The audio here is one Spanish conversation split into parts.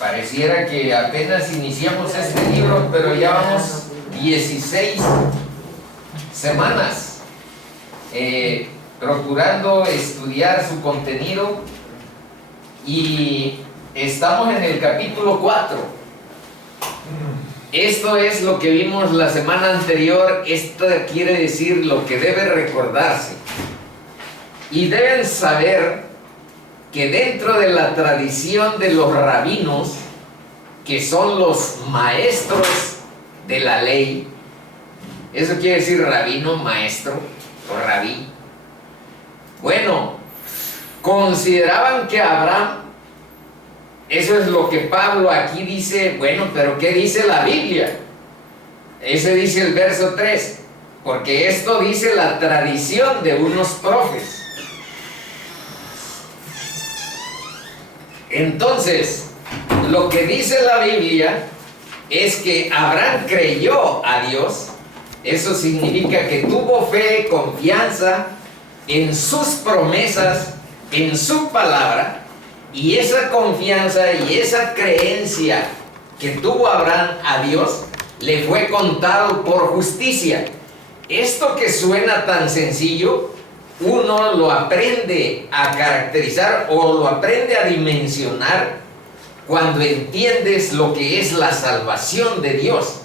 Pareciera que apenas iniciamos este libro, pero ya vamos 16 semanas procurando estudiar su contenido y estamos en el capítulo 4. Esto es lo que vimos la semana anterior. Esto quiere decir lo que debe recordarse. Y deben saber que dentro de la tradición de los rabinos, que son los maestros de la ley, eso quiere decir rabino, maestro o rabí. Bueno, consideraban que Abraham, eso es lo que Pablo aquí dice. Bueno, pero ¿qué dice la Biblia? Ese dice el verso 3, porque esto dice la tradición de unos profetas. Entonces, lo que dice la Biblia es que Abraham creyó a Dios. Eso significa que tuvo fe, confianza en sus promesas, en su palabra, y esa confianza y esa creencia que tuvo Abraham a Dios le fue contado por justicia. Esto que suena tan sencillo, uno lo aprende a caracterizar o lo aprende a dimensionar cuando entiendes lo que es la salvación de Dios.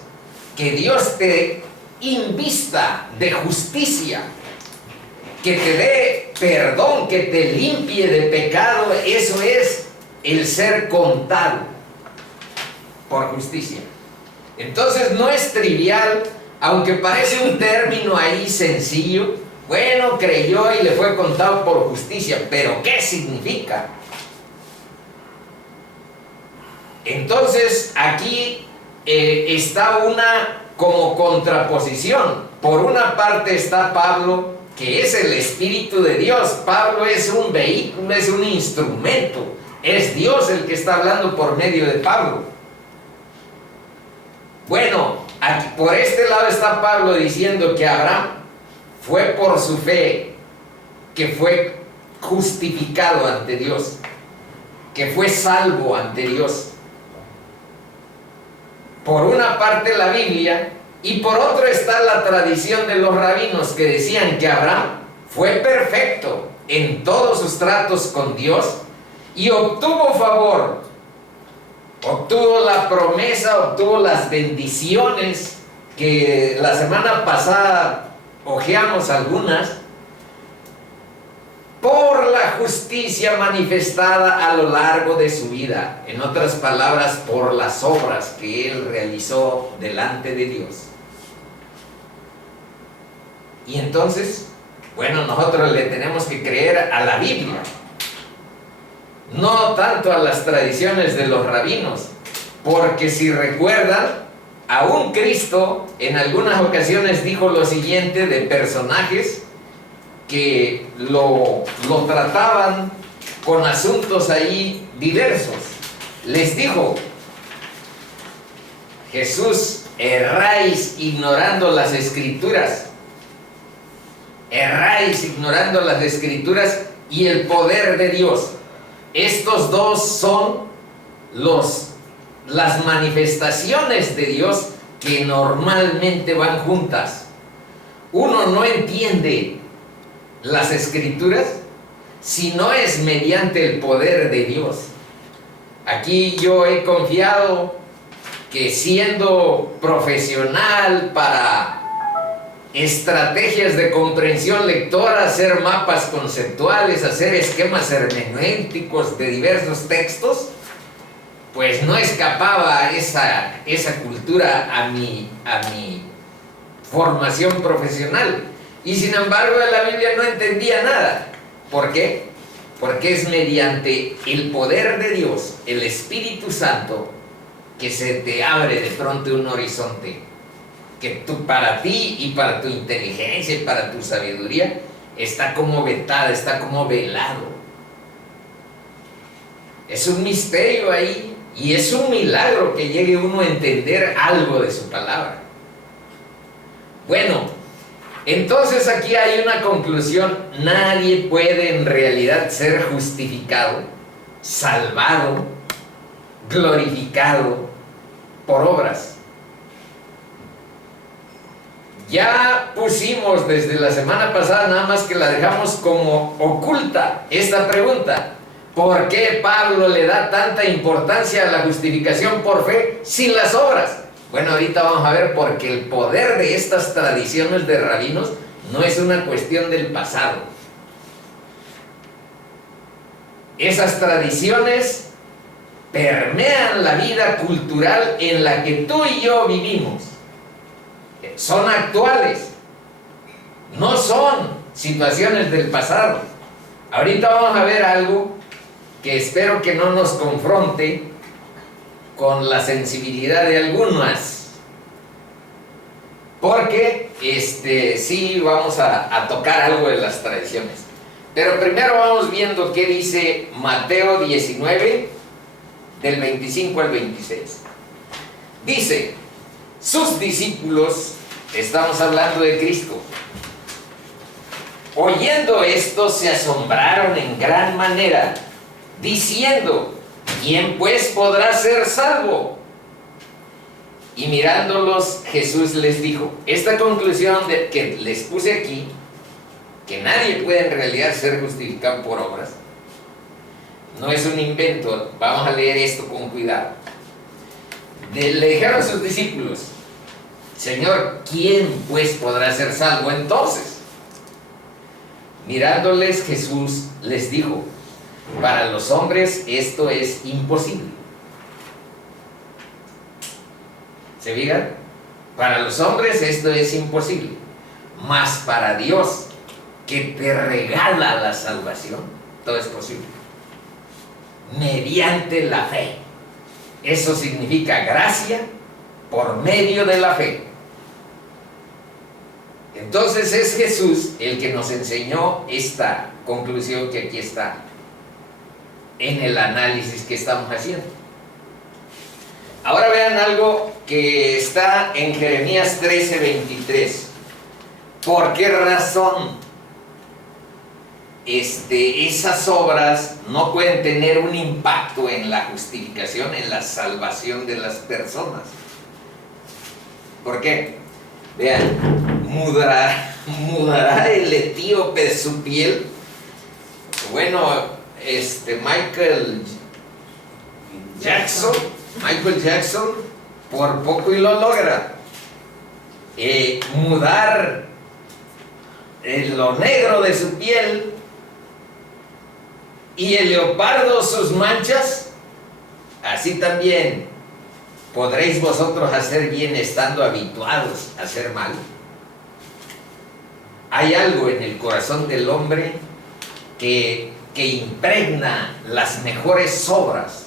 Que Dios te invista de justicia, que te dé perdón, que te limpie de pecado. Eso es el ser contado por justicia. Entonces no es trivial, aunque parece un término ahí sencillo. Bueno, creyó y le fue contado por justicia, pero ¿qué significa? Entonces aquí está una como contraposición. Por una parte está Pablo, que es el Espíritu de Dios. Pablo es un vehículo, es un instrumento. Es Dios el que está hablando por medio de Pablo. Bueno, aquí, por este lado está Pablo diciendo que Abraham fue por su fe que fue justificado ante Dios, que fue salvo ante Dios. Por una parte la Biblia, y por otro está la tradición de los rabinos, que decían que Abraham fue perfecto en todos sus tratos con Dios y obtuvo favor, obtuvo la promesa, obtuvo las bendiciones que la semana pasada ojeamos algunas, por la justicia manifestada a lo largo de su vida. En otras palabras, por las obras que él realizó delante de Dios. Y entonces, bueno, nosotros le tenemos que creer a la Biblia, no tanto a las tradiciones de los rabinos, porque si recuerdan, aún Cristo en algunas ocasiones dijo lo siguiente de personajes que lo trataban con asuntos ahí diversos. Les dijo Jesús: erráis ignorando las Escrituras. Erráis ignorando las Escrituras y el poder de Dios. Estos dos son las manifestaciones de Dios que normalmente van juntas. Uno no entiende las Escrituras si no es mediante el poder de Dios. Aquí yo he confiado que, siendo profesional para estrategias de comprensión lectora, hacer mapas conceptuales, hacer esquemas hermenéuticos de diversos textos, pues no escapaba esa cultura a mi formación profesional. Y sin embargo de la Biblia no entendía nada. ¿Por qué? Porque es mediante el poder de Dios, el Espíritu Santo, que se te abre de pronto un horizonte que para ti y para tu inteligencia y para tu sabiduría está como vetada, está como velado. Es un misterio ahí. Y es un milagro que llegue uno a entender algo de su palabra. Bueno, entonces aquí hay una conclusión. Nadie puede en realidad ser justificado, salvado, glorificado por obras. Ya pusimos desde la semana pasada, nada más que la dejamos como oculta, esta pregunta: ¿por qué Pablo le da tanta importancia a la justificación por fe sin las obras? Bueno, ahorita vamos a ver, porque el poder de estas tradiciones de rabinos no es una cuestión del pasado. Esas tradiciones permean la vida cultural en la que tú y yo vivimos. Son actuales, no son situaciones del pasado. Ahorita vamos a ver algo que espero que no nos confronte con la sensibilidad de algunas, porque sí vamos a tocar algo de las tradiciones. Pero primero vamos viendo qué dice Mateo 19, del 25 al 26. Dice: sus discípulos, estamos hablando de Cristo, oyendo esto, se asombraron en gran manera, diciendo: ¿quién pues podrá ser salvo? Y mirándolos, Jesús les dijo, esta conclusión que les puse aquí, que nadie puede en realidad ser justificado por obras, no es un invento. Vamos a leer esto con cuidado. Le dijeron a sus discípulos: Señor, ¿quién pues podrá ser salvo? Entonces, mirándoles, Jesús les dijo: para los hombres esto es imposible. ¿Se fijan? Para los hombres esto es imposible, mas para Dios, que te regala la salvación, todo es posible, mediante la fe. Eso significa gracia por medio de la fe. Entonces es Jesús el que nos enseñó esta conclusión que aquí está en el análisis que estamos haciendo. Ahora vean algo que está en Jeremías 13:23. ¿Por qué razón esas obras no pueden tener un impacto en la justificación, en la salvación de las personas? ¿Por qué? Vean, mudará el etíope su piel. Bueno, Michael Jackson por poco y lo logra. Mudar lo negro de su piel, y el leopardo sus manchas. Así también podréis vosotros hacer bien estando habituados a hacer mal. Hay algo en el corazón del hombre que impregna las mejores obras.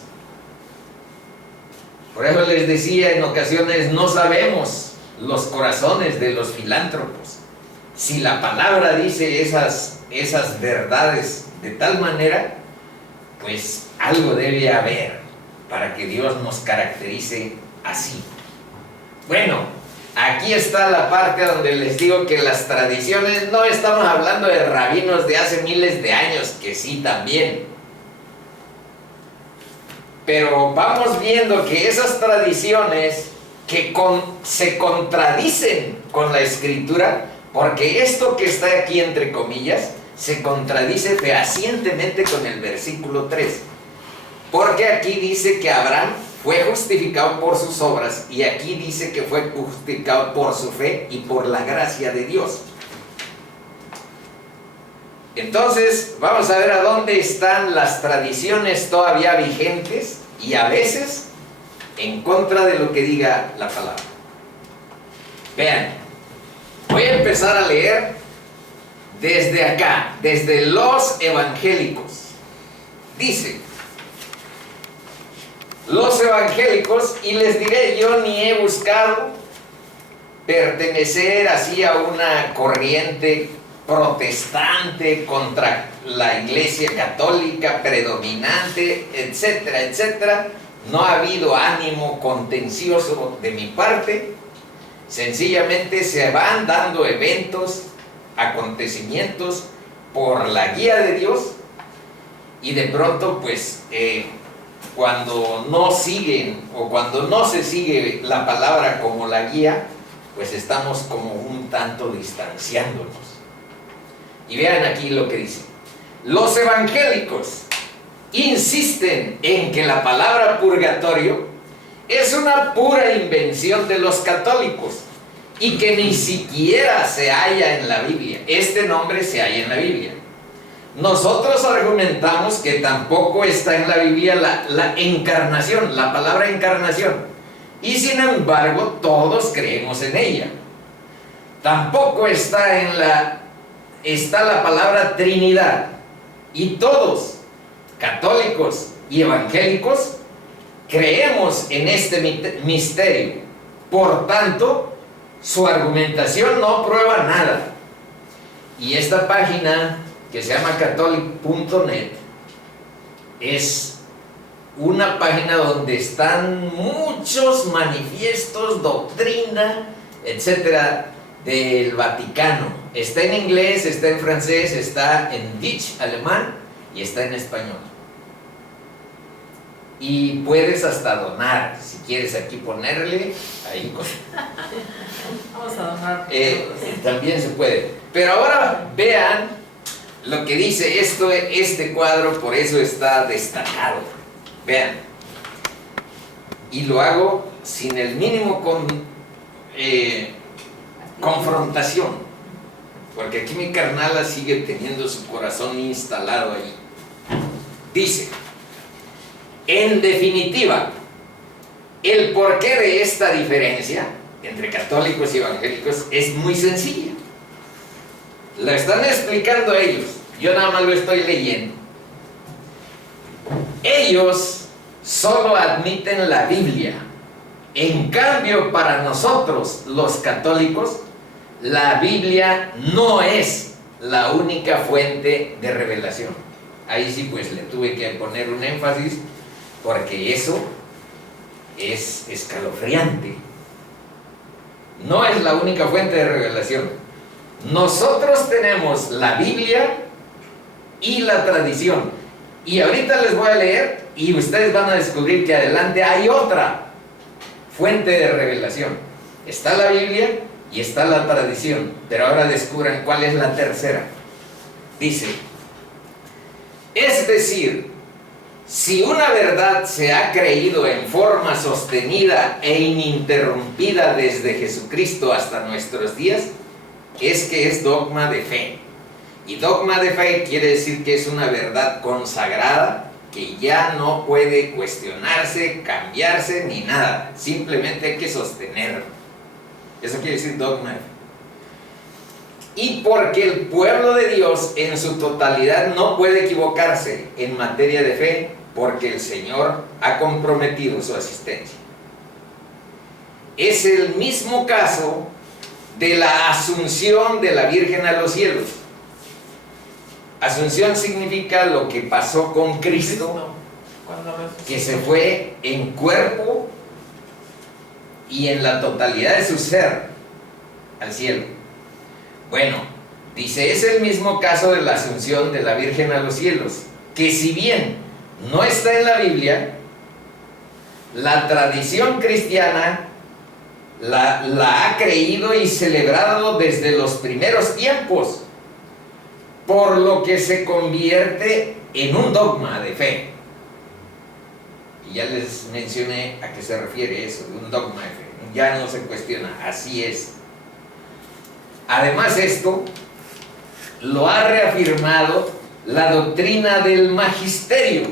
Por eso les decía en ocasiones, no sabemos los corazones de los filántropos. Si la palabra dice esas verdades de tal manera, pues algo debe haber para que Dios nos caracterice así. Bueno, aquí está la parte donde les digo que las tradiciones, no estamos hablando de rabinos de hace miles de años, que sí también, pero vamos viendo que esas tradiciones que se contradicen con la Escritura, porque esto que está aquí entre comillas se contradice fehacientemente con el versículo 3, porque aquí dice que Abraham fue justificado por sus obras, y aquí dice que fue justificado por su fe y por la gracia de Dios. Entonces vamos a ver a dónde están las tradiciones todavía vigentes y a veces en contra de lo que diga la palabra. Vean, voy a empezar a leer desde acá, desde los evangélicos. Dice: los evangélicos, y les diré, yo ni he buscado pertenecer así a una corriente protestante contra la Iglesia católica predominante, etcétera, etcétera. No ha habido ánimo contencioso de mi parte. Sencillamente se van dando eventos, acontecimientos por la guía de Dios, y de pronto pues cuando no siguen o cuando no se sigue la palabra como la guía, pues estamos como un tanto distanciándonos. Y vean aquí lo que dice. Los evangélicos insisten en que la palabra purgatorio es una pura invención de los católicos y que ni siquiera se halla en la Biblia. Este nombre se halla en la Biblia. Nosotros argumentamos que tampoco está en la Biblia la encarnación, la palabra encarnación, y sin embargo todos creemos en ella. Tampoco está la palabra Trinidad, y todos, católicos y evangélicos, creemos en este misterio. Por tanto, su argumentación no prueba nada. Y esta página, que se llama catholic.net, es una página donde están muchos manifiestos, doctrina, etcétera, del Vaticano. Está en inglés, está en francés, está en Deutsch, alemán, y está en español. Y puedes hasta donar, si quieres aquí ponerle, ahí vamos a donar. También se puede. Pero ahora vean lo que dice este cuadro, por eso está destacado. Vean. Y lo hago sin el mínimo confrontación, porque aquí mi carnala sigue teniendo su corazón instalado ahí. Dice: en definitiva, el porqué de esta diferencia entre católicos y evangélicos es muy sencilla. La están explicando ellos, yo nada más lo estoy leyendo. Ellos solo admiten la Biblia. En cambio, para nosotros, los católicos, la Biblia no es la única fuente de revelación. Ahí sí, pues le tuve que poner un énfasis, porque eso es escalofriante. No es la única fuente de revelación. Nosotros tenemos la Biblia y la tradición. Y ahorita les voy a leer y ustedes van a descubrir que adelante hay otra fuente de revelación. Está la Biblia y está la tradición, pero ahora descubran cuál es la tercera. Dice: es decir, si una verdad se ha creído en forma sostenida e ininterrumpida desde Jesucristo hasta nuestros días, es que es dogma de fe. Y dogma de fe quiere decir que es una verdad consagrada, que ya no puede cuestionarse, cambiarse ni nada. Simplemente hay que sostenerlo. Eso quiere decir dogma de fe. Y porque el pueblo de Dios en su totalidad no puede equivocarse en materia de fe, porque el Señor ha comprometido su asistencia. Es el mismo caso de la asunción de la Virgen a los cielos. Asunción significa lo que pasó con Cristo, que se fue en cuerpo y en la totalidad de su ser al cielo. Bueno, dice, es el mismo caso de la asunción de la Virgen a los cielos, que si bien no está en la Biblia, la tradición cristiana la ha creído y celebrado desde los primeros tiempos, por lo que se convierte en un dogma de fe. Y ya les mencioné a qué se refiere eso, de un dogma de fe. Ya no se cuestiona, así es. Además, esto lo ha reafirmado la doctrina del magisterio.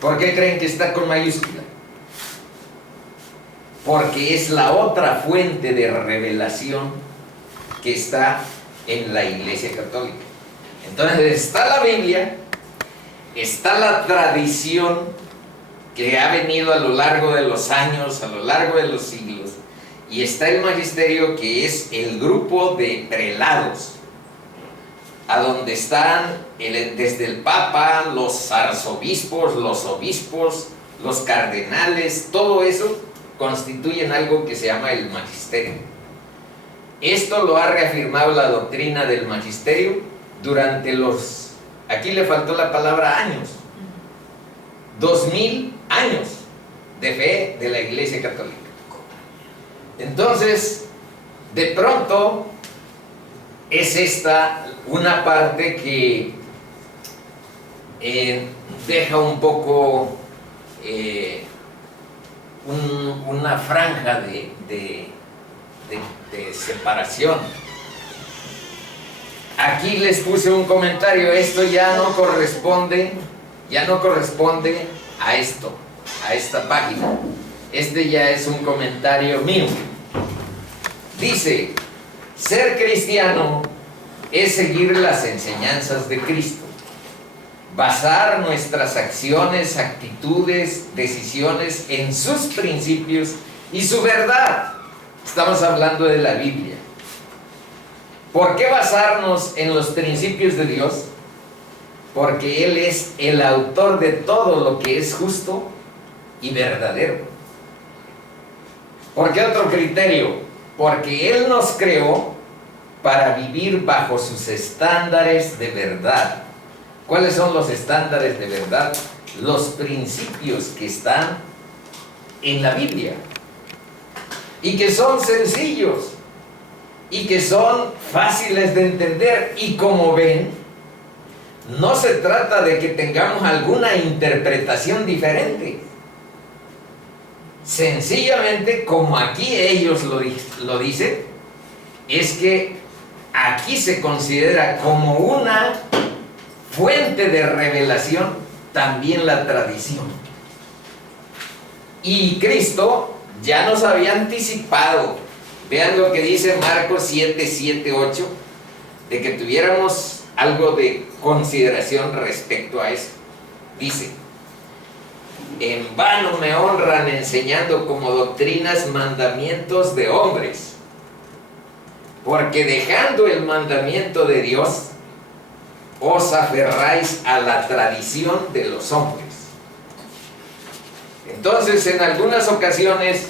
¿Por qué creen que está con mayúscula? Porque es la otra fuente de revelación que está en la Iglesia Católica. Entonces está la Biblia, está la tradición que ha venido a lo largo de los años, a lo largo de los siglos, y está el magisterio, que es el grupo de prelados, a donde están desde el Papa, los arzobispos, los obispos, los cardenales, todo eso constituyen algo que se llama el magisterio. Esto lo ha reafirmado la doctrina del magisterio durante aquí le faltó la palabra años, 2000 años de fe de la Iglesia Católica. Entonces, de pronto, es esta una parte que deja un poco una franja de separación. Aquí les puse un comentario, esto ya no corresponde a esto, a esta página. Este ya es un comentario mío. Dice, ser cristiano es seguir las enseñanzas de Cristo, basar nuestras acciones, actitudes, decisiones en sus principios y su verdad. Estamos hablando de la Biblia. ¿Por qué basarnos en los principios de Dios? Porque Él es el autor de todo lo que es justo y verdadero. ¿Por qué otro criterio? Porque Él nos creó para vivir bajo sus estándares de verdad. ¿Cuáles son los estándares de verdad? Los principios que están en la Biblia y que son sencillos y que son fáciles de entender, y como ven, no se trata de que tengamos alguna interpretación diferente. Sencillamente, como aquí ellos lo dicen, es que aquí se considera como una fuente de revelación también la tradición. Y Cristo ya nos había anticipado. Vean lo que dice Marcos 7, 7, 8, de que tuviéramos algo de consideración respecto a eso. Dice, en vano me honran enseñando como doctrinas mandamientos de hombres, porque dejando el mandamiento de Dios, os aferráis a la tradición de los hombres. Entonces, en algunas ocasiones,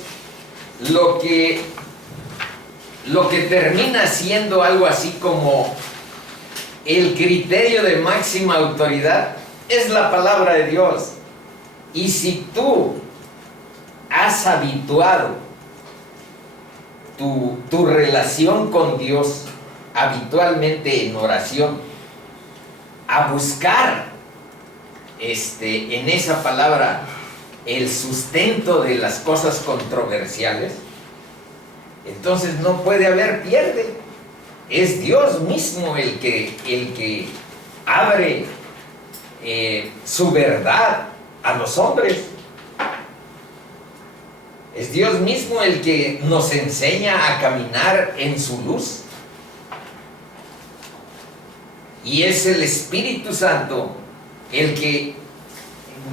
lo que termina siendo algo así como el criterio de máxima autoridad es la palabra de Dios. Y si tú has habituado tu relación con Dios habitualmente en oración a buscar en esa palabra el sustento de las cosas controversiales, entonces no puede haber pierde. Es Dios mismo el que abre su verdad a los hombres. Es Dios mismo el que nos enseña a caminar en su luz. Y es el Espíritu Santo el que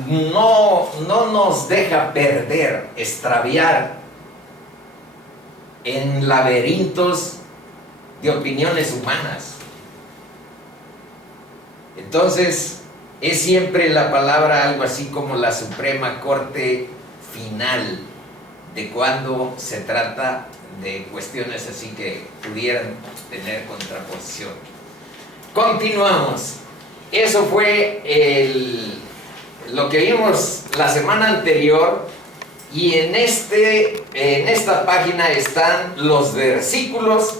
no nos deja perder, extraviar en laberintos de opiniones humanas. Entonces, es siempre la palabra algo así como la suprema corte final de cuando se trata de cuestiones así que pudieran tener contraposición. Continuamos. Eso fue lo que vimos la semana anterior, y en esta página están los versículos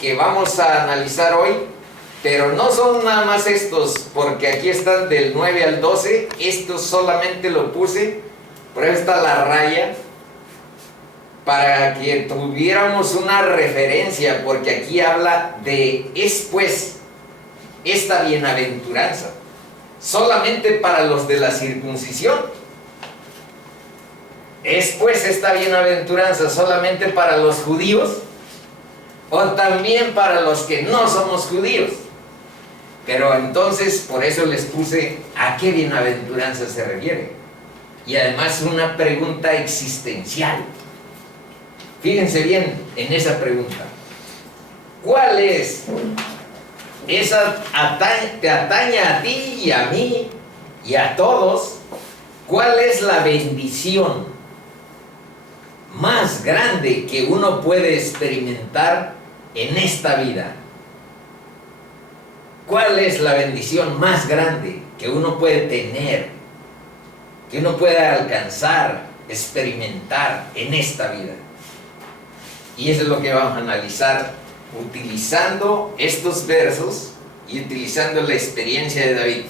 que vamos a analizar hoy, pero no son nada más estos, porque aquí están del 9 al 12, estos solamente lo puse, por ahí está la raya, para que tuviéramos una referencia, porque aquí habla de, es pues, esta bienaventuranza, solamente para los de la circuncisión. ¿Es pues esta bienaventuranza solamente para los judíos o también para los que no somos judíos? Pero entonces, por eso les puse a qué bienaventuranza se refiere. Y además una pregunta existencial. Fíjense bien en esa pregunta. ¿Cuál es? Esa te atañe a ti y a mí y a todos. ¿Cuál es la bendición más grande que uno puede experimentar en esta vida? ¿Cuál es la bendición más grande que uno puede tener que uno pueda alcanzar, experimentar en esta vida. Y eso es lo que vamos a analizar utilizando estos versos y utilizando la experiencia de David.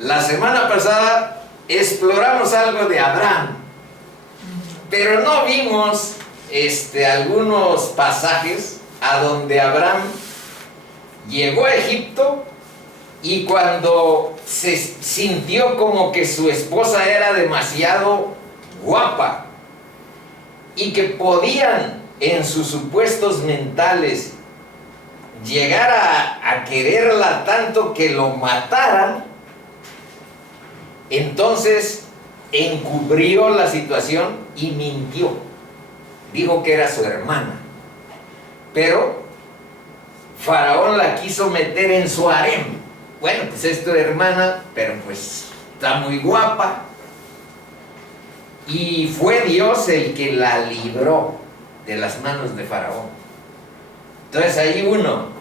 La semana pasada exploramos algo de Abraham, pero no vimos algunos pasajes a donde Abraham llegó a Egipto y cuando se sintió como que su esposa era demasiado guapa y que podían en sus supuestos mentales llegar a quererla tanto que lo mataran, entonces encubrió la situación y mintió. Dijo que era su hermana, pero Faraón la quiso meter en su harem. Bueno, pues es tu hermana, pero pues está muy guapa. Y fue Dios el que la libró de las manos de Faraón. Entonces ahí uno.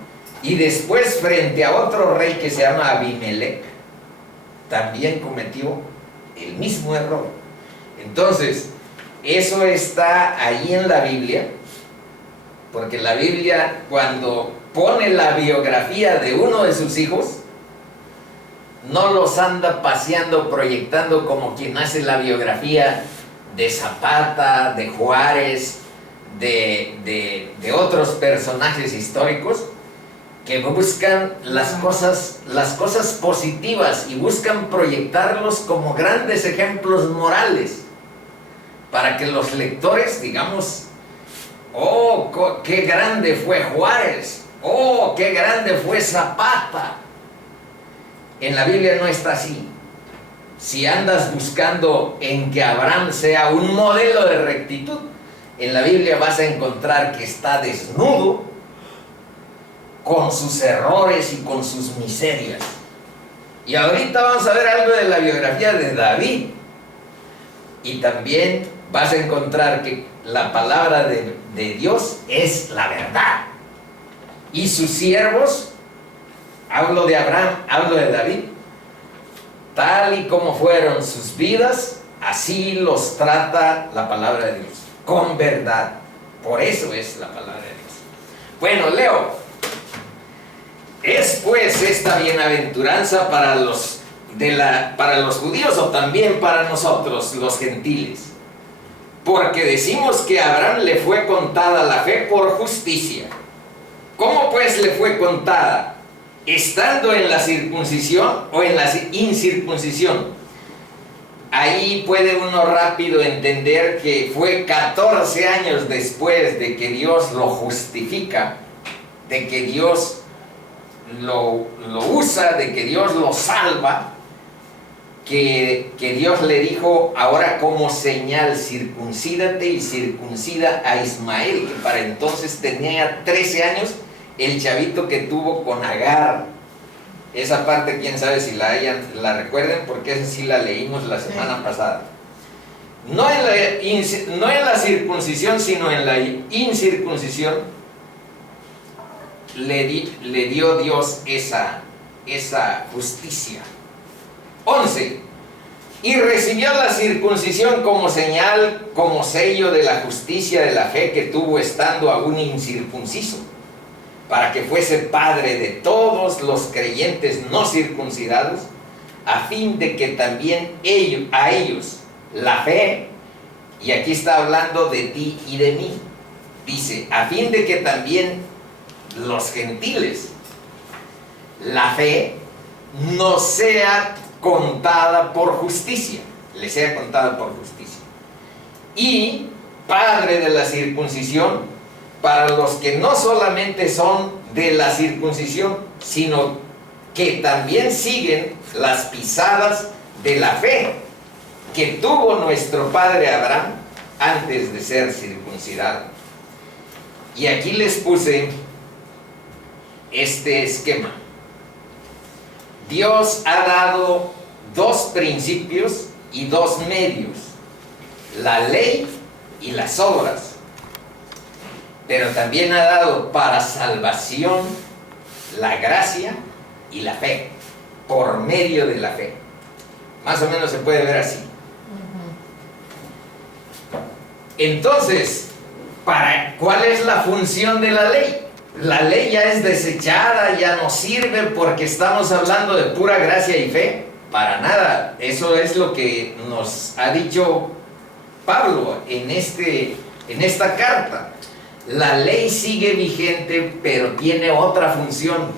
Y después frente a otro rey que se llama Abimelech, también cometió el mismo error. Entonces, eso está ahí en la Biblia, porque la Biblia cuando pone la biografía de uno de sus hijos, no los anda paseando, proyectando como quien hace la biografía de Zapata, de Juárez, de otros personajes históricos, que buscan las cosas positivas y buscan proyectarlos como grandes ejemplos morales, para que los lectores digamos, oh, qué grande fue Juárez, oh, qué grande fue Zapata. En la Biblia no está así. Si andas buscando en que Abraham sea un modelo de rectitud, en la Biblia vas a encontrar que está desnudo, con sus errores y con sus miserias. Y ahorita vamos a ver algo de la biografía de David. Y también vas a encontrar que la palabra de Dios es la verdad. Y sus siervos, hablo de Abraham, hablo de David, tal y como fueron sus vidas, así los trata la palabra de Dios, con verdad. Por eso es la palabra de Dios. Bueno, leo. Es pues esta bienaventuranza para los judíos o también para nosotros los gentiles, porque decimos que a Abraham le fue contada la fe por justicia. ¿Cómo pues le fue contada? ¿Estando en la circuncisión o en la incircuncisión? Ahí puede uno rápido entender que fue 14 años después de que Dios lo justifica, de que Dios lo usa, de que Dios lo salva, que Dios le dijo, ahora como señal, circuncídate y circuncida a Ismael, que para entonces tenía 13 años, el chavito que tuvo con Agar. Esa parte quién sabe si la recuerden, porque esa sí la leímos la semana pasada. No en la circuncisión, sino en la incircuncisión le dio Dios esa justicia. 11. Y recibió la circuncisión como señal, como sello de la justicia de la fe que tuvo estando aún incircunciso, para que fuese padre de todos los creyentes no circuncidados, a fin de que también a ellos la fe, y aquí está hablando de ti y de mí, dice, a fin de que también los gentiles, la fe nos sea contada por justicia, le sea contada por justicia. Y padre de la circuncisión para los que no solamente son de la circuncisión, sino que también siguen las pisadas de la fe que tuvo nuestro padre Abraham antes de ser circuncidado. Y aquí les puse este esquema. Dios ha dado dos principios y dos medios, la ley y las obras, pero también ha dado para salvación la gracia y la fe, por medio de la fe. Más o menos se puede ver así. Entonces, ¿cuál es la función de la ley? La ley ya es desechada, ya no sirve porque estamos hablando de pura gracia y fe. Para nada. Eso es lo que nos ha dicho Pablo en esta carta. La ley sigue vigente, pero tiene otra función.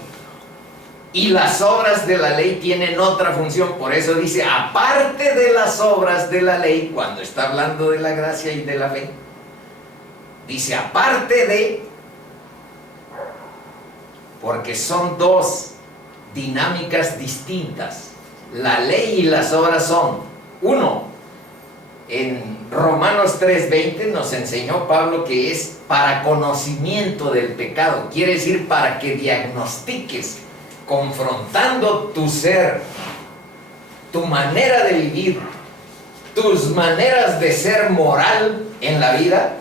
Y las obras de la ley tienen otra función. Por eso dice, aparte de las obras de la ley, cuando está hablando de la gracia y de la fe, dice aparte de, porque son dos dinámicas distintas. La ley y las obras son, uno, en Romanos 3:20 nos enseñó Pablo que es para conocimiento del pecado. Quiere decir para que diagnostiques, confrontando tu ser, tu manera de vivir, tus maneras de ser moral en la vida,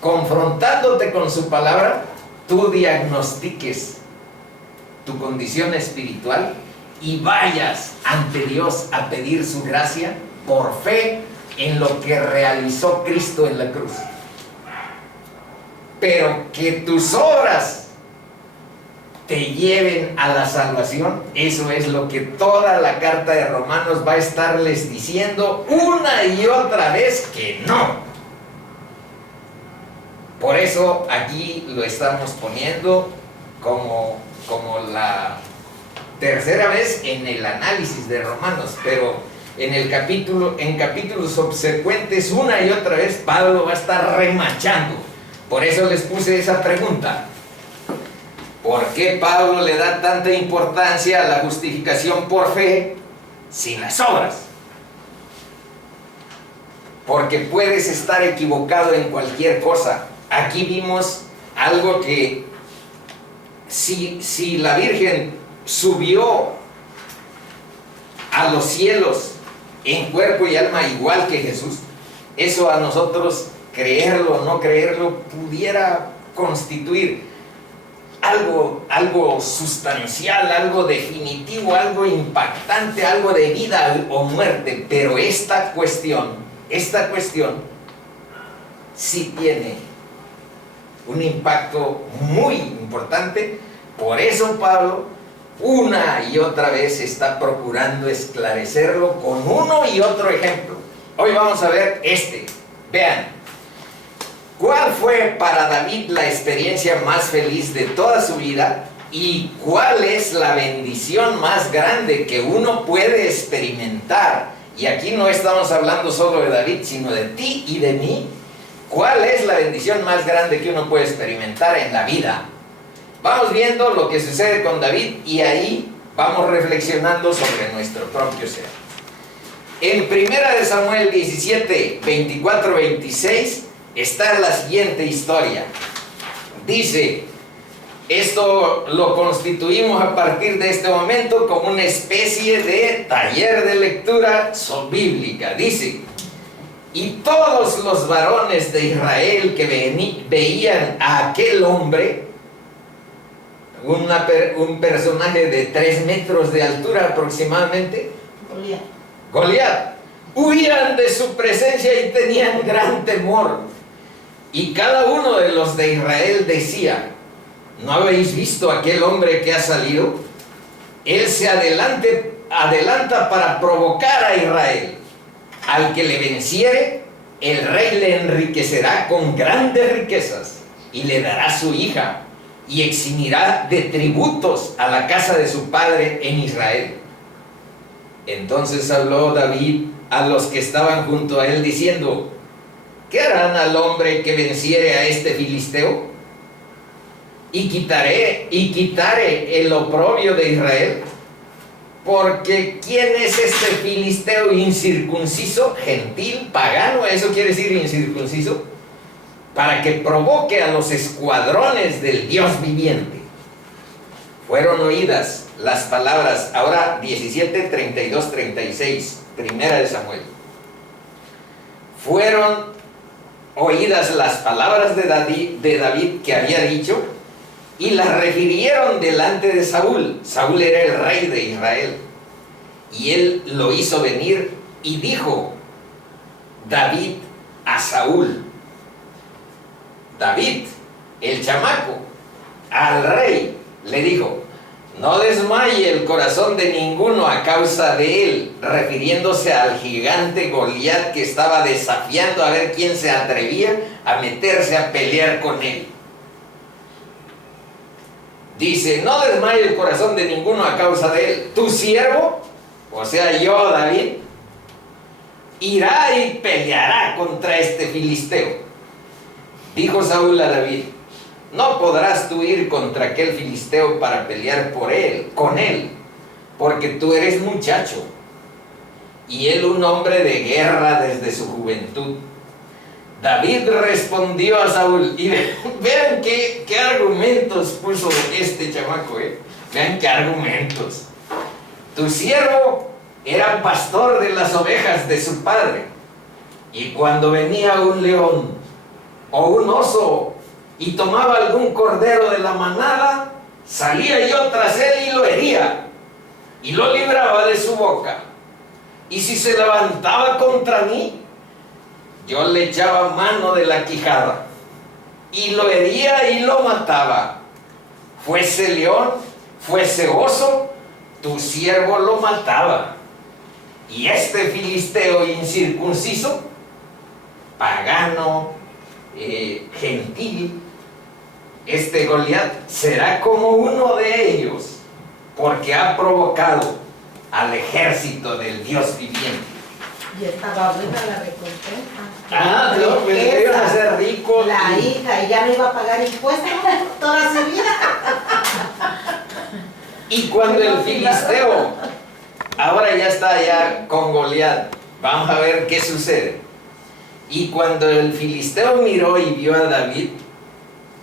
confrontándote con su palabra, tú diagnostiques tu condición espiritual y vayas ante Dios a pedir su gracia por fe en lo que realizó Cristo en la cruz. Pero que tus obras te lleven a la salvación, eso es lo que toda la carta de Romanos va a estarles diciendo una y otra vez que no. Por eso aquí lo estamos poniendo como la tercera vez en el análisis de Romanos, pero en capítulos subsecuentes una y otra vez Pablo va a estar remachando. Por eso les puse esa pregunta: ¿por qué Pablo le da tanta importancia a la justificación por fe sin las obras? Porque puedes estar equivocado en cualquier cosa. Aquí vimos algo que si la Virgen subió a los cielos en cuerpo y alma igual que Jesús, eso a nosotros, creerlo o no creerlo, pudiera constituir algo sustancial, algo definitivo, algo impactante, algo de vida o muerte. Pero esta cuestión sí tiene un impacto muy importante. Por eso Pablo una y otra vez está procurando esclarecerlo con uno y otro ejemplo. Hoy vamos a ver Vean, ¿cuál fue para David la experiencia más feliz de toda su vida? ¿Y cuál es la bendición más grande que uno puede experimentar? Y aquí no estamos hablando solo de David, sino de ti y de mí. ¿Cuál es la bendición más grande que uno puede experimentar en la vida? Vamos viendo lo que sucede con David y ahí vamos reflexionando sobre nuestro propio ser. En 1 Samuel 17, 24, 26 está la siguiente historia. Dice, esto lo constituimos a partir de este momento como una especie de taller de lectura bíblica. Dice, y todos los varones de Israel que veían a aquel hombre, un personaje de 3 metros de altura aproximadamente, Goliat, huían de su presencia y tenían gran temor. Y cada uno de los de Israel decía, ¿no habéis visto aquel hombre que ha salido? Él se adelanta para provocar a Israel. Al que le venciere, el rey le enriquecerá con grandes riquezas y le dará su hija y eximirá de tributos a la casa de su padre en Israel. Entonces habló David a los que estaban junto a él diciendo, ¿qué harán al hombre que venciere a este filisteo? Y quitare el oprobio de Israel. Porque ¿quién es este filisteo incircunciso, gentil, pagano? Eso quiere decir incircunciso, para que provoque a los escuadrones del Dios viviente. Fueron oídas las palabras, ahora 17, 32, 36, 1 Samuel. Fueron oídas las palabras de David que había dicho, y las refirieron delante de Saúl. Saúl era el rey de Israel, y él lo hizo venir, y dijo David a Saúl, David, el chamaco, al rey le dijo: no desmaye el corazón de ninguno a causa de él, refiriéndose al gigante Goliat que estaba desafiando a ver quién se atrevía a meterse a pelear con él. Dice: no desmaye el corazón de ninguno a causa de él. Tu siervo, o sea yo, David, irá y peleará contra este filisteo. Dijo Saúl a David: no podrás tú ir contra aquel filisteo para pelear con él, porque tú eres muchacho, y él un hombre de guerra desde su juventud. David respondió a Saúl, y vean qué argumentos puso este chamaco, vean qué argumentos. Tu siervo era pastor de las ovejas de su padre, y cuando venía un león o un oso y tomaba algún cordero de la manada, salía yo tras él y lo hería, y lo libraba de su boca. Y si se levantaba contra mí, yo le echaba mano de la quijada, y lo hería y lo mataba. Fuese león, fuese oso, tu siervo lo mataba. Y este filisteo incircunciso, pagano, gentil, este Goliat será como uno de ellos, porque ha provocado al ejército del Dios viviente. Y estaba buena la recompensa. No, pues le iban a ser ricos. La hija, y ya no iba a pagar impuestos toda su vida. Y cuando el filisteo ahora ya está allá con Goliat, vamos a ver qué sucede. Y cuando el filisteo miró y vio a David,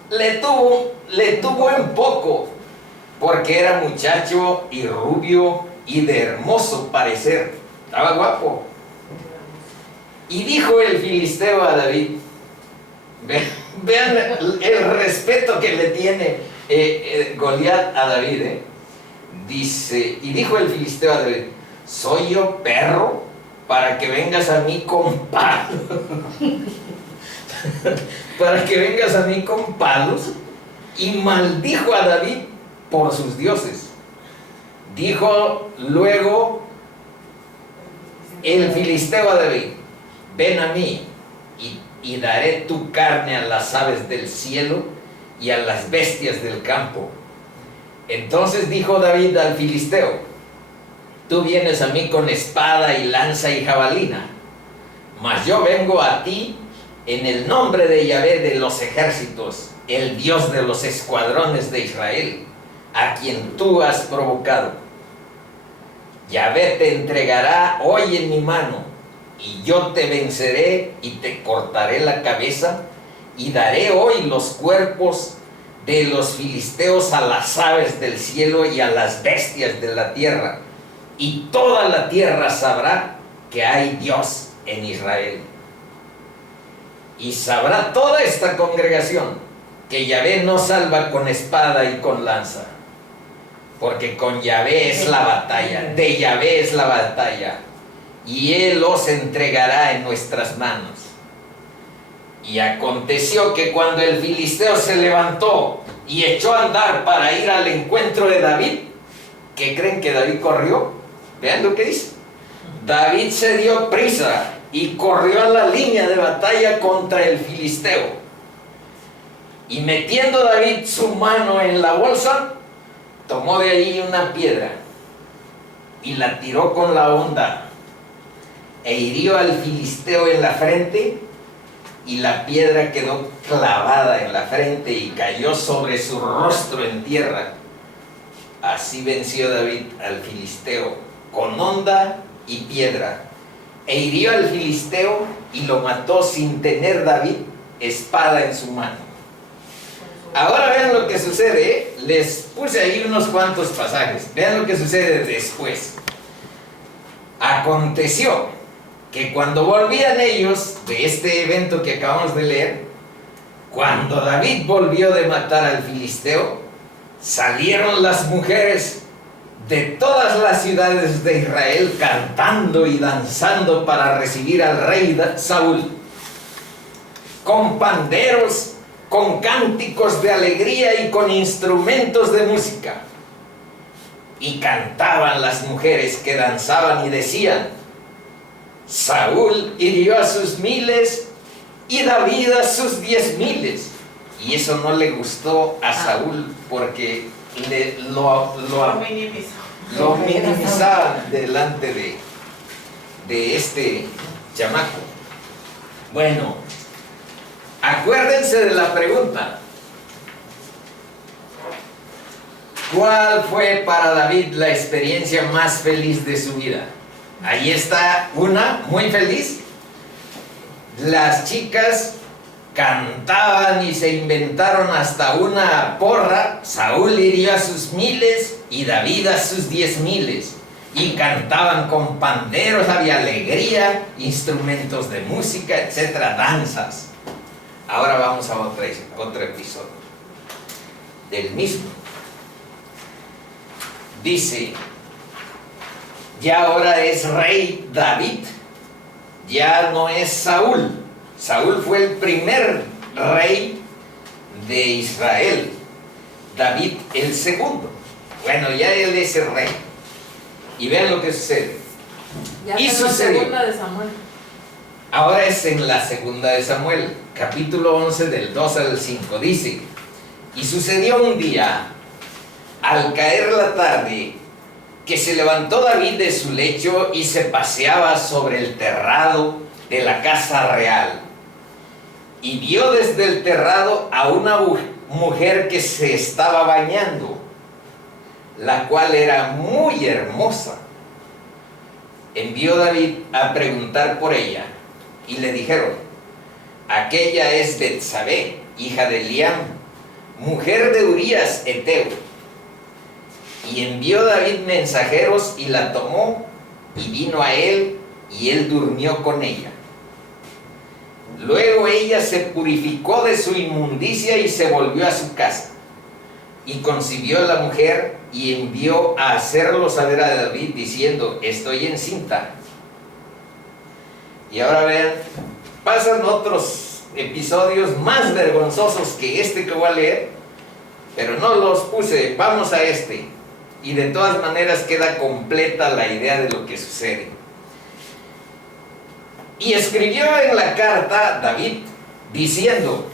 le tuvo en poco, porque era muchacho y rubio y de hermoso parecer. Estaba guapo. Y dijo el filisteo a David, vean el respeto que le tiene Goliat a David, Dice, y dijo el filisteo a David: ¿soy yo perro para que vengas a mí con palos? Para que vengas a mí con palos. Y maldijo a David por sus dioses. Dijo luego el filisteo a David: ven a mí y daré tu carne a las aves del cielo y a las bestias del campo. Entonces dijo David al filisteo: tú vienes a mí con espada y lanza y jabalina, mas yo vengo a ti en el nombre de Yahvé de los ejércitos, el Dios de los escuadrones de Israel, a quien tú has provocado. Yahvé te entregará hoy en mi mano, y yo te venceré y te cortaré la cabeza, y daré hoy los cuerpos de los filisteos a las aves del cielo y a las bestias de la tierra, y toda la tierra sabrá que hay Dios en Israel. Y sabrá toda esta congregación que Yahvé no salva con espada y con lanza, porque con Yahvé es la batalla, de Yahvé es la batalla, y Él os entregará en nuestras manos. Y aconteció que cuando el filisteo se levantó y echó a andar para ir al encuentro de David, ¿qué creen que David corrió? Vean lo que dice. David se dio prisa y corrió a la línea de batalla contra el filisteo. Y metiendo David su mano en la bolsa, tomó de allí una piedra y la tiró con la honda, e hirió al filisteo en la frente, y la piedra quedó clavada en la frente y cayó sobre su rostro en tierra. Así venció David al filisteo con honda y piedra, e hirió al filisteo y lo mató sin tener David espada en su mano. Ahora vean lo que sucede, les puse ahí unos cuantos pasajes. Vean lo que sucede después. Aconteció que cuando volvían ellos de este evento que acabamos de leer, cuando David volvió de matar al filisteo, salieron las mujeres de todas las ciudades de Israel cantando y danzando para recibir al rey Saúl, con panderos, con cánticos de alegría y con instrumentos de música. Y cantaban las mujeres que danzaban y decían: Saúl hirió a sus 1000 y David a sus 10,000. Y eso no le gustó a Saúl porque lo minimizaban delante de este chamaco. Bueno, acuérdense de la pregunta. ¿Cuál fue para David la experiencia más feliz de su vida? Ahí está una muy feliz. Las chicas cantaban y se inventaron hasta una porra. Saúl hirió a sus 1000 y David a sus 10,000. Y cantaban con panderos, había alegría, instrumentos de música, etcétera, danzas. Ahora vamos a otro episodio del mismo. Dice: ya ahora es rey David, ya no es Saúl. Saúl fue el primer rey de Israel, David el segundo. Bueno, ya él es el rey. Y vean lo que sucede. Ya Y está en la sucedió. segunda de Samuel. Ahora es en la segunda de Samuel, capítulo 11, del 2 al 5. Dice: y sucedió un día, al caer la tarde, que se levantó David de su lecho y se paseaba sobre el terrado de la casa real. Y vio desde el terrado a una mujer que se estaba bañando, la cual era muy hermosa. Envió David a preguntar por ella, y le dijeron: aquella es Betsabé, hija de Eliam, mujer de Urías Eteo. Y envió David mensajeros y la tomó, y vino a él, y él durmió con ella. Luego ella se purificó de su inmundicia y se volvió a su casa. Y concibió la mujer y envió a hacerlo saber a David diciendo: estoy encinta. Y ahora vean, pasan otros episodios más vergonzosos que este que voy a leer, pero no los puse, vamos a este. Y de todas maneras queda completa la idea de lo que sucede. Y escribió en la carta David diciendo,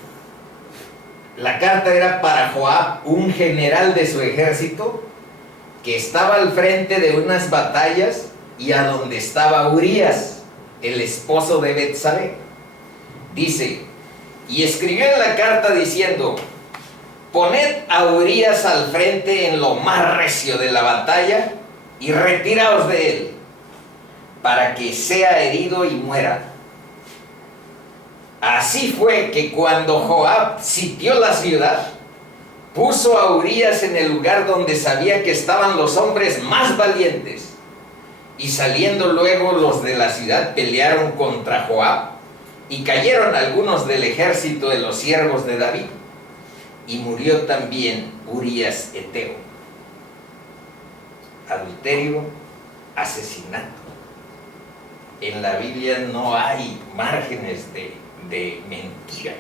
la carta era para Joab, un general de su ejército, que estaba al frente de unas batallas y a donde estaba Urías, el esposo de Betsabé. Dice, y escribió en la carta diciendo: poned a Urías al frente en lo más recio de la batalla y retiraos de él, para que sea herido y muera. Así fue que cuando Joab sitió la ciudad, puso a Urías en el lugar donde sabía que estaban los hombres más valientes. Y saliendo luego los de la ciudad pelearon contra Joab, y cayeron algunos del ejército de los siervos de David. Y murió también Urías Eteo. Adulterio, asesinato. En la Biblia no hay márgenes de mentira.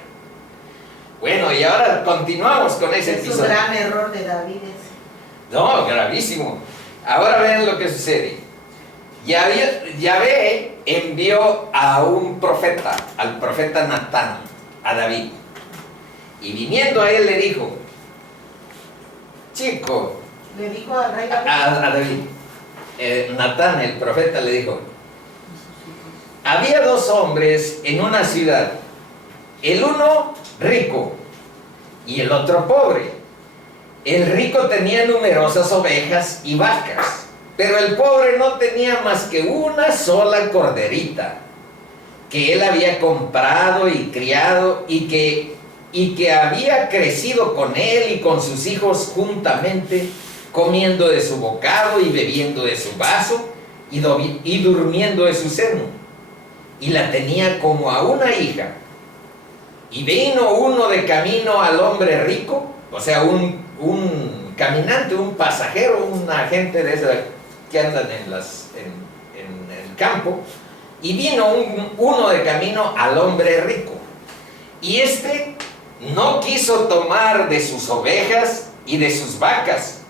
Bueno, y ahora continuamos con ese Es un episodio. gran error de David ese. No, gravísimo. Ahora ven lo que sucede. Yahvé envió a un profeta, al profeta Natán, a David. Y viniendo a él le dijo, chico, Le dijo al rey David. a David, Natán, el profeta, le dijo, había dos hombres en una ciudad, el uno rico y el otro pobre. El rico tenía numerosas ovejas y vacas, pero el pobre no tenía más que una sola corderita, que él había comprado y criado y que había crecido con él y con sus hijos juntamente, comiendo de su bocado y bebiendo de su vaso y durmiendo de su seno. Y la tenía como a una hija. Y vino uno de camino al hombre rico, o sea, un caminante, un pasajero, una gente de esa que andan en el campo, y vino uno de camino al hombre rico. Y este no quiso tomar de sus ovejas y de sus vacas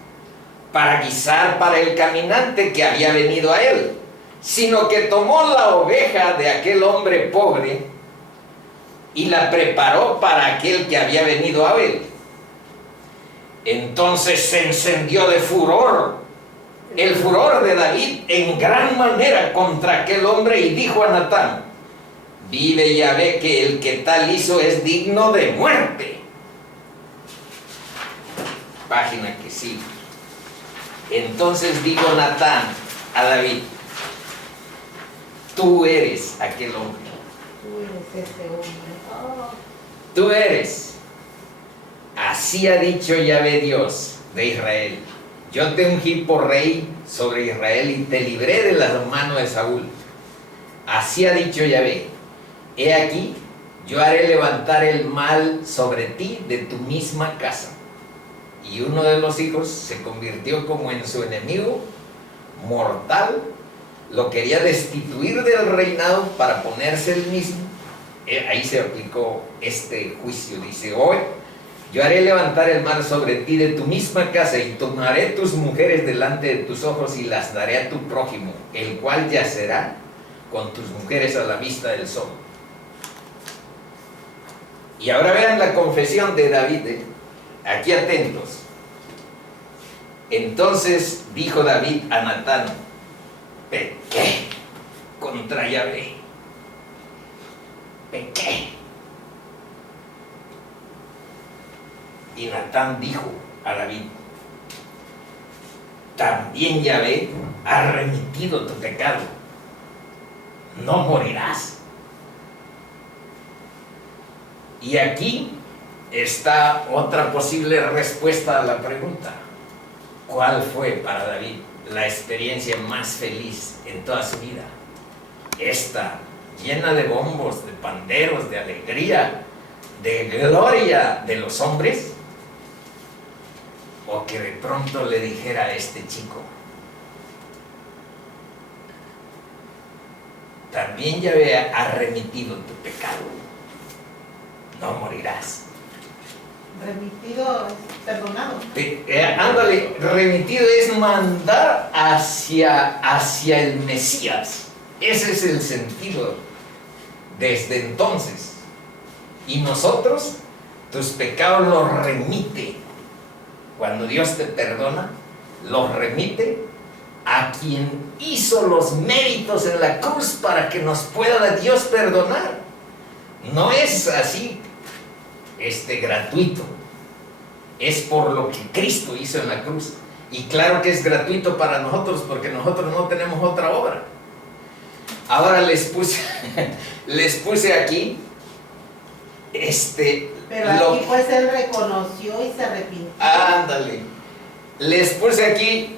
para guisar para el caminante que había venido a él, sino que tomó la oveja de aquel hombre pobre y la preparó para aquel que había venido a él. Entonces se encendió de furor, el furor de David en gran manera contra aquel hombre, y dijo a Natán: vive Yahvé que el que tal hizo es digno de muerte. Página que sigue. Entonces dijo Natán a David: tú eres aquel hombre. Tú eres ese hombre. Oh. Tú eres. Así ha dicho Yahvé Dios de Israel: yo te ungí por rey sobre Israel y te libré de las manos de Saúl. Así ha dicho Yahvé: he aquí, yo haré levantar el mal sobre ti de tu misma casa. Y uno de los hijos se convirtió como en su enemigo mortal, lo quería destituir del reinado para ponerse él mismo. Ahí se aplicó este juicio. Dice: hoy yo haré levantar el mal sobre ti de tu misma casa, y tomaré tus mujeres delante de tus ojos y las daré a tu prójimo, el cual yacerá con tus mujeres a la vista del sol. Y ahora vean la confesión de David, aquí atentos. Entonces dijo David a Natán: pequé contra Yahvé, pequé. Y Natán dijo a David: también Yahvé ha remitido tu pecado, no morirás. Y aquí está otra posible respuesta a la pregunta: ¿cuál fue para David la experiencia más feliz en toda su vida? Esta, llena de bombos, de panderos, de alegría, de gloria de los hombres, o que de pronto le dijera a este chico: también Yahvé ha remitido tu pecado, no morirás. Remitido, perdonado. Ándale, remitido es mandar hacia el Mesías. Ese es el sentido desde entonces. Y nosotros, tus pecados los remite. Cuando Dios te perdona, los remite a quien hizo los méritos en la cruz para que nos pueda Dios perdonar. No es así, gratuito. Es por lo que Cristo hizo en la cruz. Y claro que es gratuito para nosotros, porque nosotros no tenemos otra obra. Ahora les puse aquí pero aquí pues él reconoció y se arrepintió. Ándale. Les puse aquí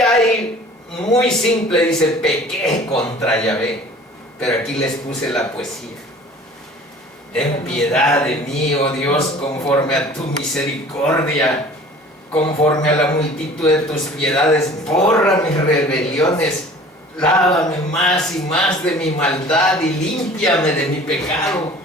hay muy simple, dice: pequé contra Yahvé. Pero aquí les puse la poesía: ten piedad de mí, oh Dios, conforme a tu misericordia, conforme a la multitud de tus piedades, borra mis rebeliones, lávame más y más de mi maldad y límpiame de mi pecado.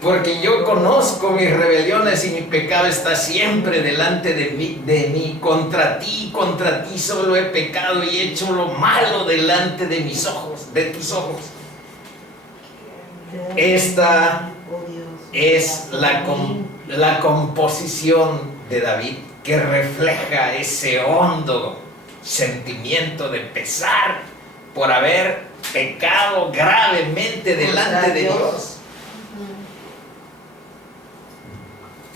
Porque yo conozco mis rebeliones y mi pecado está siempre delante de mí. Contra ti solo he pecado y he hecho lo malo delante de mis ojos, de tus ojos. Esta es la composición de David, que refleja ese hondo sentimiento de pesar por haber pecado gravemente delante de Dios.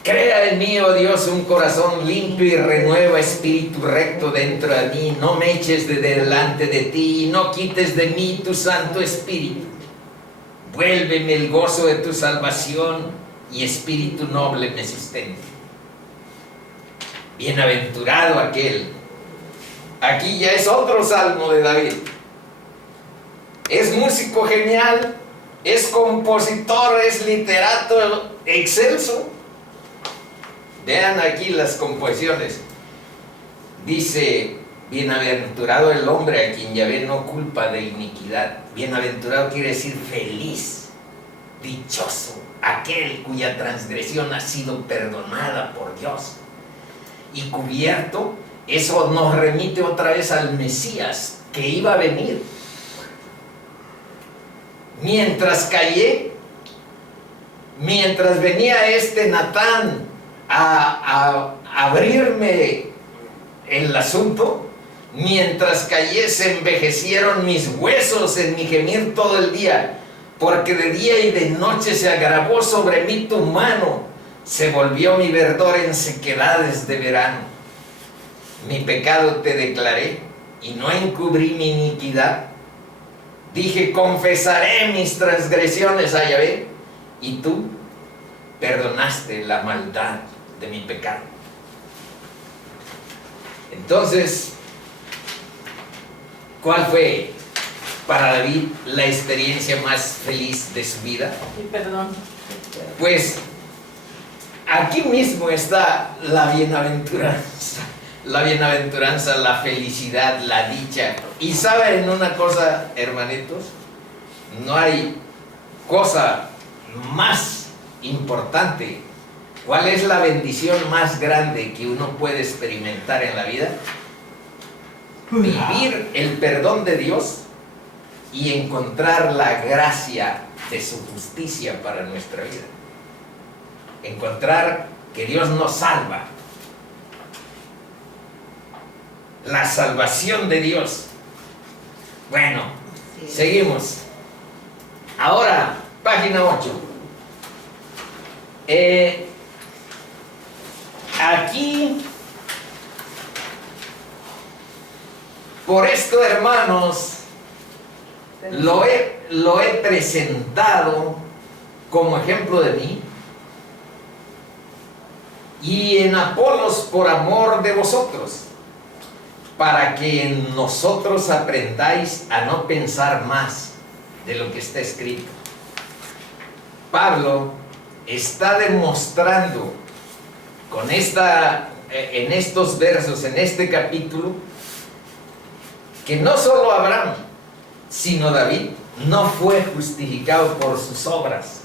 Crea en mí, oh Dios, un corazón limpio y renueva espíritu recto dentro de mí. No me eches de delante de ti y no quites de mí tu Santo Espíritu. Vuélveme el gozo de tu salvación y espíritu noble me sustente. Bienaventurado aquel. Aquí ya es otro salmo de David. Es músico genial, es compositor, es literato excelso. Vean aquí las composiciones. Dice: bienaventurado el hombre a quien Yahvé no culpa de iniquidad. Bienaventurado quiere decir feliz. Dichoso aquel cuya transgresión ha sido perdonada por Dios y cubierto. Eso nos remite otra vez al Mesías que iba a venir. Mientras venía este Natán a abrirme el asunto, mientras callé se envejecieron mis huesos en mi gemir todo el día, porque de día y de noche se agravó sobre mí tu mano, se volvió mi verdor en sequedades de verano. Mi pecado te declaré y no encubrí mi iniquidad. Dije, confesaré mis transgresiones a Yahvé, y tú perdonaste la maldad de mi pecado. Entonces, ¿cuál fue para David la experiencia más feliz de su vida? Y perdón. Pues aquí mismo está la bienaventuranza, la felicidad, la dicha. Y saben una cosa, hermanitos, no hay cosa más importante. ¿Cuál es la bendición más grande que uno puede experimentar en la vida? Vivir el perdón de Dios y encontrar la gracia de su justicia para nuestra vida. Encontrar que Dios nos salva. La salvación de Dios. Bueno, seguimos. Ahora, página 8. Aquí, por esto, hermanos, lo he presentado como ejemplo de mí y en Apolos por amor de vosotros, para que en nosotros aprendáis a no pensar más de lo que está escrito. Pablo está demostrando en estos versos, en este capítulo, que no solo Abraham, sino David no fue justificado por sus obras.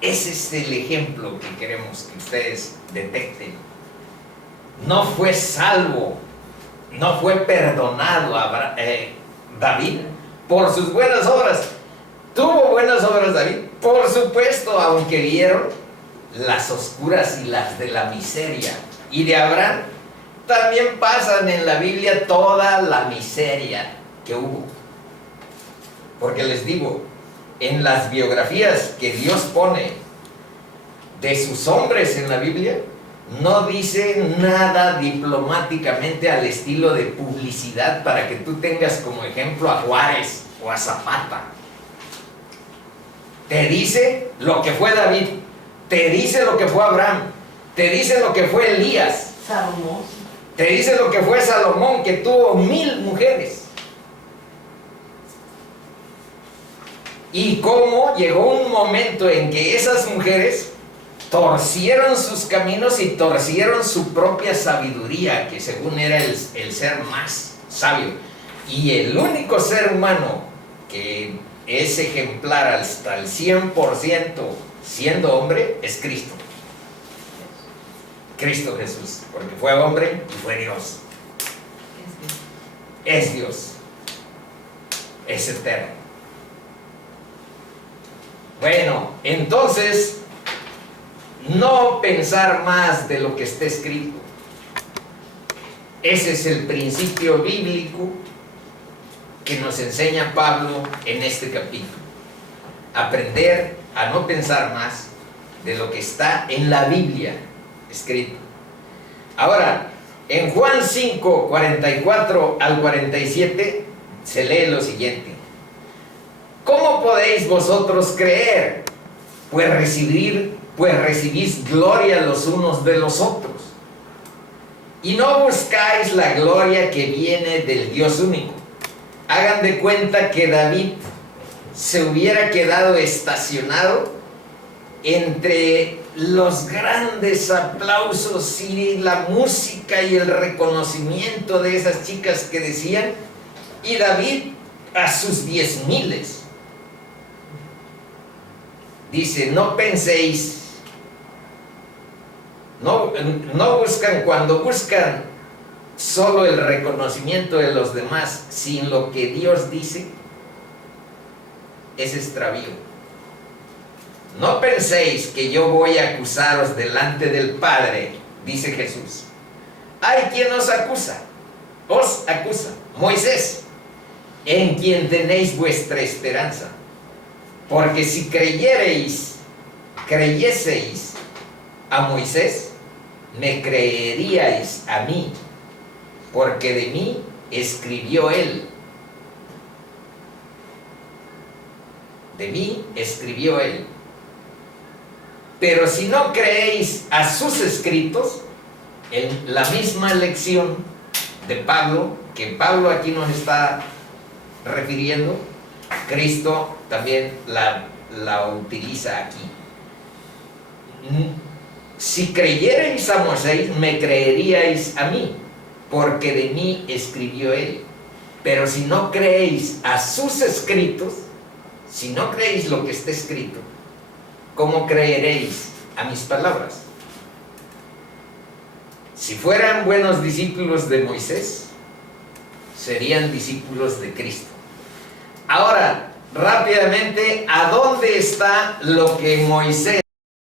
Ese es el ejemplo que queremos que ustedes detecten. No fue salvo, no fue perdonado David por sus buenas obras. ¿Tuvo buenas obras David? Por supuesto, aunque vieron las oscuras y las de la miseria. Y de Abraham también pasan en la Biblia toda la miseria que hubo. Porque les digo, en las biografías que Dios pone de sus hombres en la Biblia, no dice nada diplomáticamente al estilo de publicidad para que tú tengas como ejemplo a Juárez o a Zapata. Te dice lo que fue David, te dice lo que fue Abraham, te dice lo que fue Elías, Salomón. te dice lo que fue Salomón, que tuvo 1000 mujeres. Y cómo llegó un momento en que esas mujeres torcieron sus caminos y torcieron su propia sabiduría, que según era el ser más sabio. Y el único ser humano que es ejemplar hasta el 100% siendo hombre es Cristo. Cristo Jesús, porque fue hombre y fue Dios. Es Dios. Es eterno. Bueno, entonces, no pensar más de lo que está escrito. Ese es el principio bíblico que nos enseña Pablo en este capítulo. Aprender a no pensar más de lo que está en la Biblia escrito. Ahora, en Juan 5, 44 al 47, se lee lo siguiente. ¿Cómo podéis vosotros creer? Pues recibís gloria los unos de los otros. Y no buscáis la gloria que viene del Dios único. Hagan de cuenta que David se hubiera quedado estacionado entre los grandes aplausos y la música y el reconocimiento de esas chicas que decían, y David a sus 10,000. Dice, no penséis, no buscan, cuando buscan solo el reconocimiento de los demás sin lo que Dios dice, es extravío. No penséis que yo voy a acusaros delante del Padre, dice Jesús. Hay quien os acusa, Moisés, en quien tenéis vuestra esperanza. Porque si creyeseis a Moisés, me creeríais a mí, porque de mí escribió él. De mí escribió él. Pero si no creéis a sus escritos, en la misma lección de Pablo, que Pablo aquí nos está refiriendo, Cristo también la utiliza aquí. Si creyerais a Moisés, me creeríais a mí, porque de mí escribió él. Pero si no creéis a sus escritos, si no creéis lo que está escrito, ¿cómo creeréis a mis palabras? Si fueran buenos discípulos de Moisés, serían discípulos de Cristo. Ahora, rápidamente, ¿a dónde está lo que Moisés